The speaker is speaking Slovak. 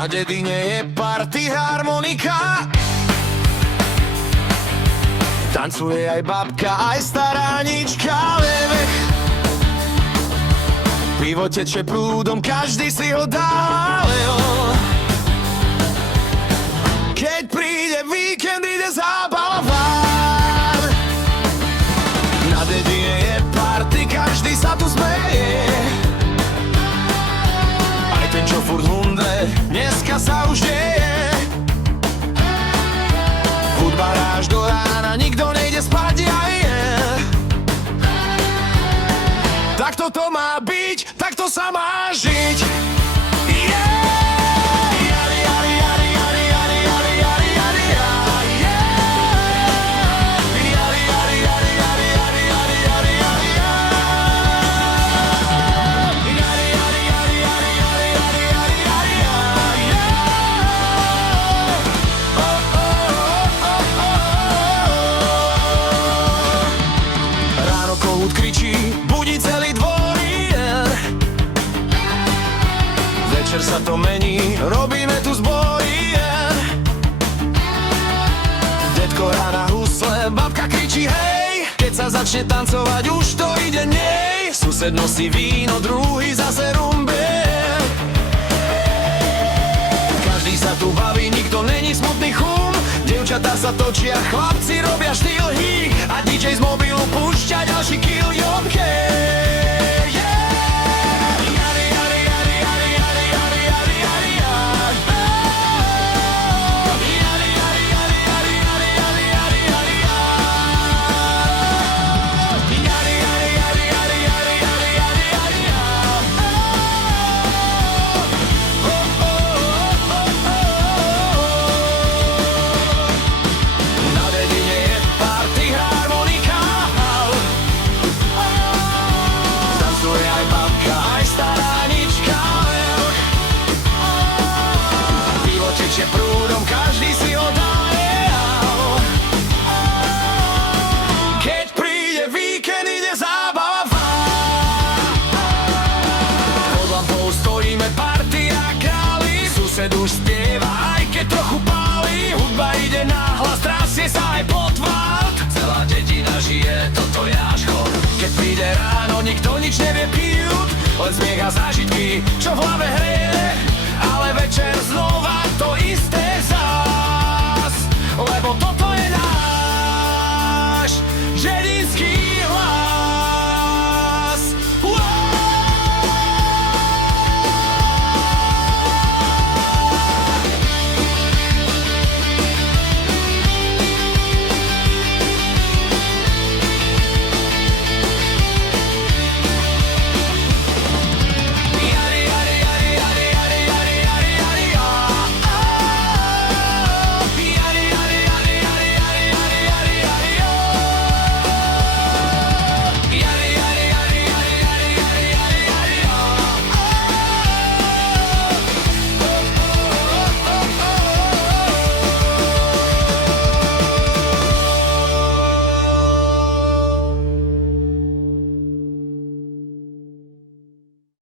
Na dedine je party harmonika, tancuje aj babka, aj staránička. Levech, pivo teče prúdom, každý si ho dá. Leo, keď príde víkend, ide zábava van. Na dedine je party, každý sa tu smeje. Aj ten, čo furt hundre, dneska sa už deje. Hudba až do rána, nikto nejde spať, ja je. Takto to má byť, takto sa má žiť. Kohút kričí, budí celý dvor, yeah. Večer sa to mení, robíme tu zbory, yeah. Detko hrá na husle, babka kričí hej. Keď sa začne tancovať, už to ide nej. Sused nosí víno, druhý zase rumbe. Každý sa tu baví, nikto není smutný chum. Dievčatá sa točia, chlapci robia štýl hík. A DJ z mobilu púšťa ďalší kill jobke. Prúdom, každý si ho dal. Keď príde víkend, ide zábava van. Pod lampou stojíme, party a králi. Sused už spieva, aj keď trochu páli. Hudba ide nahlas, trasie sa aj potvár. Celá dedina žije, toto je náš chod. Keď príde ráno, nikto nič nevie pijúť, len smiech a zážitky, čo v hlave hreje.